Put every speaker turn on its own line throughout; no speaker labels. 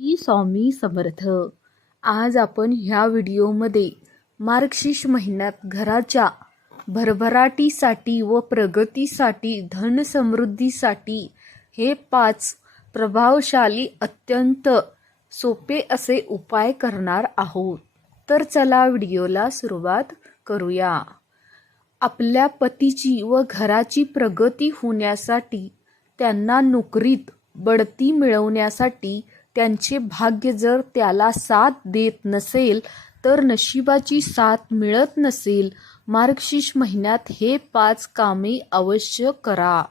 श्री स्वामी समर्थ. आज आपण ह्या व्हिडिओमध्ये मार्गशीर्ष महिन्यात घराच्या भरभराटीसाठी व प्रगतीसाठी धनसमृद्धीसाठी हे पाच प्रभावशाली अत्यंत सोपे असे उपाय करणार आहोत. तर चला व्हिडिओला सुरुवात करूया. आपल्या पतीची व घराची प्रगती होण्यासाठी त्यांना नोकरीत बढती मिळवण्यासाठी त्यांचे भाग्य जर त्याला साथ देत नसेल तर नशिबाची साथ मिळत नसेल. मार्गशीर्ष महिन्यात हे पाच कामे अवश्य करा.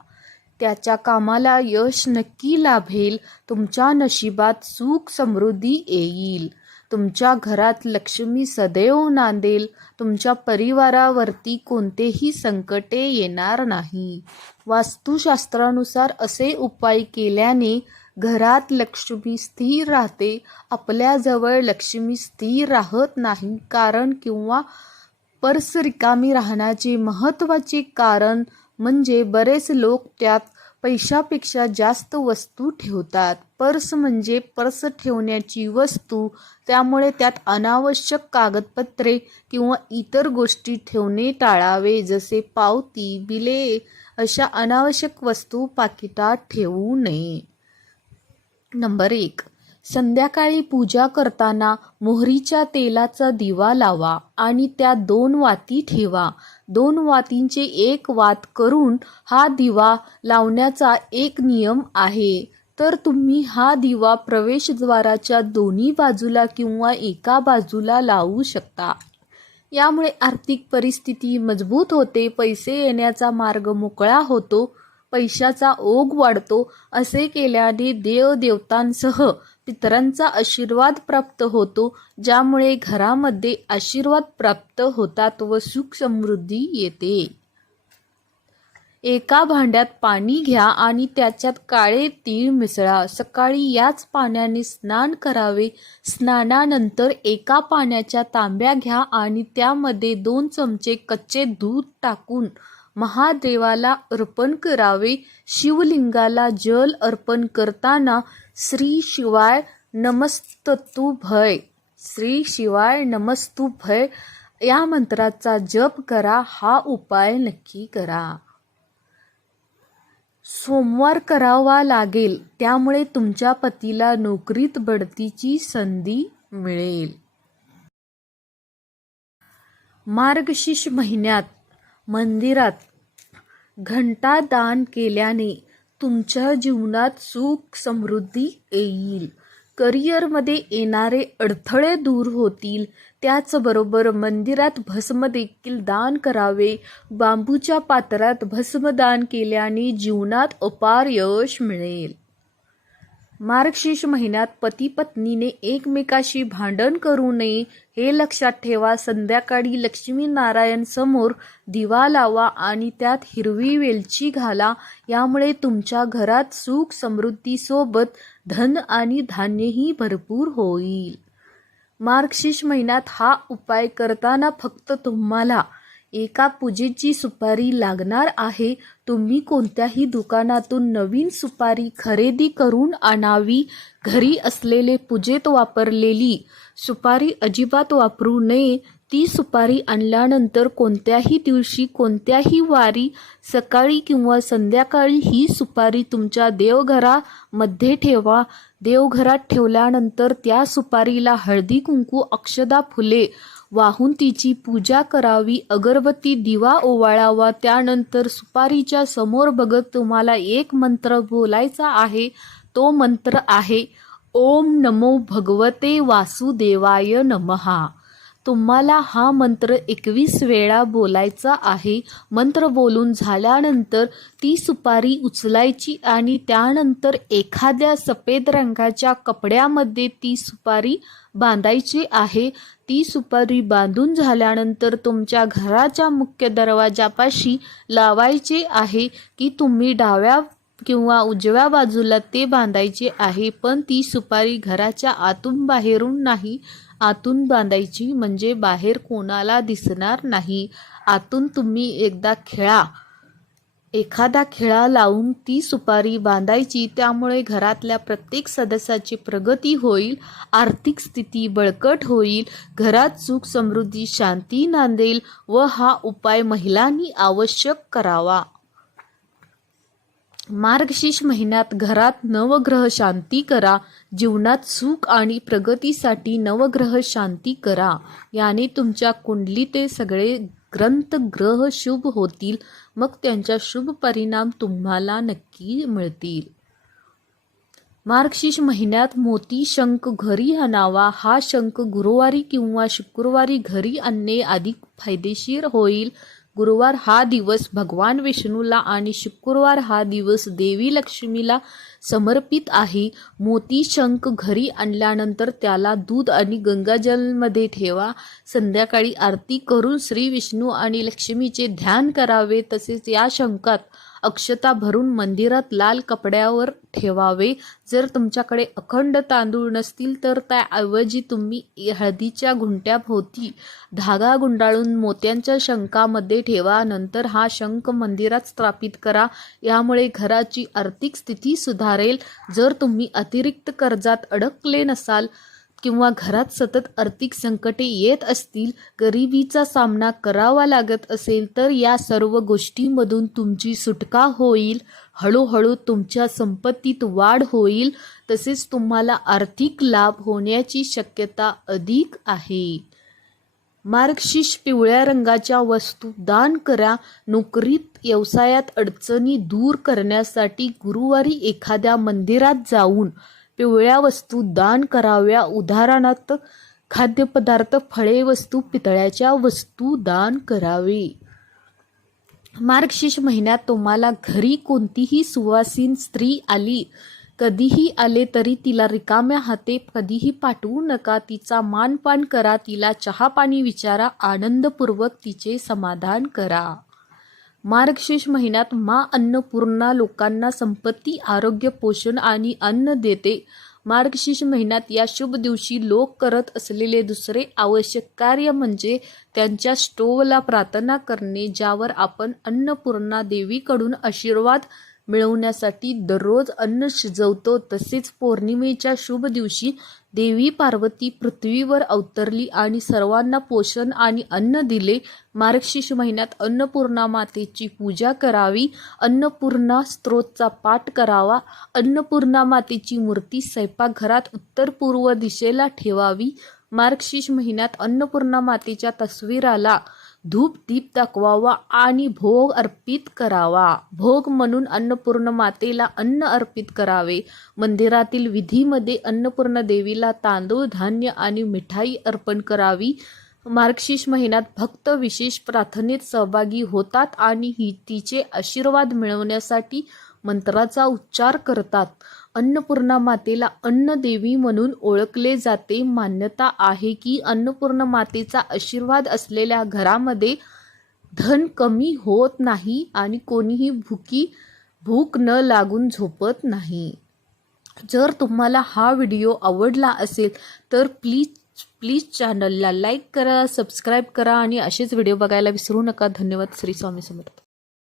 त्याच्या कामाला यश नक्की लाभेल. तुमच्या नशिबात सुख समृद्धी येईल. तुमच्या घरात लक्ष्मी सदैव नांदेल. तुमच्या परिवारावरती कोणतेही संकटे येणार नाही. वास्तुशास्त्रानुसार असे उपाय केल्याने घरात लक्ष्मी स्थिर राहते आपल्याजवळ लक्ष्मी स्थिर राहत नाही कारण किंवा पर्स रिकामी राहण्याचे महत्त्वाचे कारण म्हणजे बरेच लोक त्यात पैशापेक्षा जास्त वस्तू ठेवतात. पर्स म्हणजे पर्स ठेवण्याची वस्तू त्यामुळे त्यात अनावश्यक कागदपत्रे किंवा इतर गोष्टी ठेवणे टाळावे जसे पावती बिले अशा अनावश्यक वस्तू पाकिटात ठेवू नये. नंबर एक. संध्याकाळी पूजा करताना मोहरीच्या तेलाचा दिवा लावा आणि त्या दोन वाती ठेवा. दोन वातींचे एक वात करून हा दिवा लावण्याचा एक नियम आहे. तर तुम्ही हा दिवा प्रवेशद्वाराच्या दोन्ही बाजूला किंवा एका बाजूला लावू शकता. यामुळे आर्थिक परिस्थिती मजबूत होते पैसे येण्याचा मार्ग मोकळा होतो पैशाचा ओघ वाढतो असे केल्याने देवदेवतांसह पितरांचा आशीर्वाद प्राप्त होतो ज्यामुळे घरामध्ये आशीर्वाद प्राप्त होतात व सुख समृद्धी येते. एका भांड्यात पाणी घ्या आणि त्याच्यात काळे तीळ मिसळा. सकाळी याच पाण्याने स्नान करावे. स्नानानंतर एका पाण्याच्या तांब्या घ्या आणि त्यामध्ये दोन चमचे कच्चे दूध टाकून महादेवाला अर्पण करावे. शिवलिंगाला जल अर्पण करताना श्री शिवाय नमस्ततु भय श्री शिवाय नमस्तु भय या मंत्राचा जप करा हा उपाय नक्की करा. सोमवार करावा लागेल त्यामुळे तुमच्या पतीला नोकरीत बढतीची संधी मिळेल. मार्गशीर्ष महिन्यात मंदिरात घंटा दान केल्याने तुमच्या जीवनात सुख समृद्धी येईल. करिअरमध्ये येणारे अडथळे दूर होतील. त्याचबरोबर मंदिरात भस्म देखील दान करावे. बांबूच्या पात्रात भस्म दान केल्याने जीवनात अपार यश मिळेल. मार्गशीर्ष महिन्यात पती पत्नीने एकमेकाशी भांडण करू नये हे लक्षात ठेवा. संध्याकाळी लक्ष्मीनारायण समोर दिवा लावा आणि त्यात हिरवी वेलची घाला. यामुळे तुमच्या घरात सुख समृद्धीसोबत धन आणि धान्यही भरपूर होईल. मार्गशीर्ष महिन्यात हा उपाय करताना फक्त तुम्हाला एका पूजेची सुपारी लागणार आहे. तुम्ही कोणत्याही दुकानातून नवीन सुपारी खरेदी करून आणावी. घरी असलेले पूजेत वापरलेली सुपारी अजिबात वापरू नये. ती सुपारी आणल्यानंतर कोणत्याही दिवशी कोणत्याही वारी सकाळी किंवा संध्याकाळी ही सुपारी तुमच्या देवघरामध्ये ठेवा. देवघरात ठेवल्यानंतर त्या सुपारीला हळदी कुंकू अक्षदा फुले वाहून तिची पूजा करावी अगरबत्ती दिवा ओवाळावा त्यानंतर सुपारीच्या समोर बघत तुम्हाला एक मंत्र बोलायचा आहे. तो मंत्र आहे ओम नमो भगवते वासुदेवाय नमहा. तुम्हाला हा मंत्र एकवीस वेळा बोलायचा आहे. मंत्र बोलून झाल्यानंतर ती सुपारी उचलायची आणि त्यानंतर एखाद्या सफेद रंगाच्या कपड्यामध्ये ती सुपारी बांधायची आहे. ती सुपारी बांधून झाल्यानंतर तुमच्या घराच्या मुख्य दरवाजापाशी लावायचे आहे की तुम्ही डाव्या किंवा उजव्या बाजूला ते बांधायचे आहे. पण ती सुपारी घराच्या आतून बाहेरून नाही. आतून बांधायची म्हणजे बाहेर कोणाला दिसणार नाही. आतून तुम्ही एकदा खेळा. एखादा खेळा लावून ती सुपारी बांधायची त्यामुळे घरातल्या प्रत्येक सदस्याची प्रगती होईल आर्थिक स्थिती बळकट होईल घरात सुख समृद्धी शांती नांदेल व हा उपाय महिलांनी आवश्यक करावा. मार्गशीर्ष महिन्यात घरात नवग्रह शांती करा जीवनात सुख आणि प्रगतीसाठी नवग्रह शांती करा. याने तुमच्या कुंडलीते सगळे ग्रंथ ग्रह शुभ होतील मग त्यांचा शुभ परिणाम तुम्हाला नक्की मिळतील. मार्गशीर्ष महिन्यात मोती शंख घरी आणावा हा शंख गुरुवारी किंवा शुक्रवारी घरी आणणे अधिक फायदेशीर होईल. गुरुवार हा दिवस भगवान विष्णूला आणि शुक्रवार हा दिवस देवी लक्ष्मीला समर्पित आहे. मोती शंख घरी आणल्यानंतर त्याला दूध आणि गंगाजलमध्ये ठेवा. संध्याकाळी आरती करून श्री विष्णू आणि लक्ष्मीचे ध्यान करावे तसेच या शंखात अक्षता भरून मंदिरात लाल कपड्यावर ठेवावे. जर तुमच्याकडे अखंड तांदूळ नसतील तर त्याऐवजी तुम्ही हळदीच्या घुंट्याभोवती धागा गुंडाळून मोत्यांच्या शंखामध्ये ठेवा. नंतर हा शंख मंदिरात स्थापित करा. यामुळे घराची आर्थिक स्थिती सुधारेल. जर तुम्ही अतिरिक्त कर्जात अडकले नसाल किंवा घरात सतत आर्थिक संकटे येत असतील गरिबीचा सामना करावा लागत असेल तर या सर्व गोष्टींमधून तुमची सुटका होईल. हळूहळू तुमच्या संपत्तीत वाढ होईल. तसेच तुम्हाला आर्थिक लाभ होण्याची शक्यता अधिक आहे. मार्गशीर्ष पिवळ्या रंगाच्या वस्तू दान करा. नोकरीत व्यवसायात अडचणी दूर करण्यासाठी गुरुवारी एखाद्या मंदिरात जाऊन पिवळ्या वस्तू दान कराव्या उदाहरणार्थ खाद्यपदार्थ फळे वस्तू पितळ्याच्या वस्तू दान करावे. मार्गशीर्ष महिन्यात तुम्हाला घरी कोणतीही सुवासीन स्त्री आली कधीही आले तरी तिला रिकाम्या हाते कधीही पाठवू नका. तिचा मानपान करा तिला चहा पाणी विचारा आनंदपूर्वक तिचे समाधान करा. मार्गशीर्ष महिन्यात मा अन्नपूर्णा लोकांना संपत्ती आरोग्य पोषण आणि अन्न देते. मार्गशीर्ष महिन्यात या शुभ दिवशी लोक करत असलेले दुसरे आवश्यक कार्य म्हणजे त्यांच्या स्टोवला प्रार्थना करणे ज्यावर आपण अन्नपूर्णा देवीकडून आशीर्वाद मिळवण्यासाठी दररोज अन्न शिजवतो. तसेच पौर्णिमेच्या शुभ दिवशी देवी पार्वती पृथ्वीवर अवतरली आणि सर्वांना पोषण आणि अन्न दिले. मार्गशीर्ष महिन्यात अन्नपूर्णा मातेची पूजा करावी. अन्नपूर्णा स्त्रोतचा पाठ करावा. अन्नपूर्णा मातेची मूर्ती स्वयंपाकघरात उत्तर पूर्व दिशेला ठेवावी. मार्गशीर्ष महिन्यात अन्नपूर्णा मातेच्या तस्वीराला धूप दीप दाखवावा आणि भोग अर्पित करावा. भोग म्हणून अन्नपूर्ण मातेला अन्न अर्पित करावे. मंदिरातील विधीमध्ये अन्नपूर्ण देवीला तांदूळ धान्य आणि मिठाई अर्पण करावी. मार्गशीर्ष महिन्यात भक्त विशेष प्रार्थनेत सहभागी होतात आणि ही तिचे आशीर्वाद मिळवण्यासाठी मंत्राचा उच्चार करतात. अन्नपूर्णा मातेला अन्नदेवी म्हणून ओळखले जाते. मान्यता आहे की अन्नपूर्ण मातेचा आशीर्वाद असलेल्या घरामध्ये धन कमी होत नाही आणि कोणीही भुकी भूक न लागून झोपत नाही. जर तुम्हाला हा व्हिडिओ आवडला असेल तर प्लीज प्लीज चॅनलला लाईक करा सबस्क्राईब करा आणि असेच व्हिडिओ बघायला विसरू नका. धन्यवाद. श्री स्वामी समर्थ.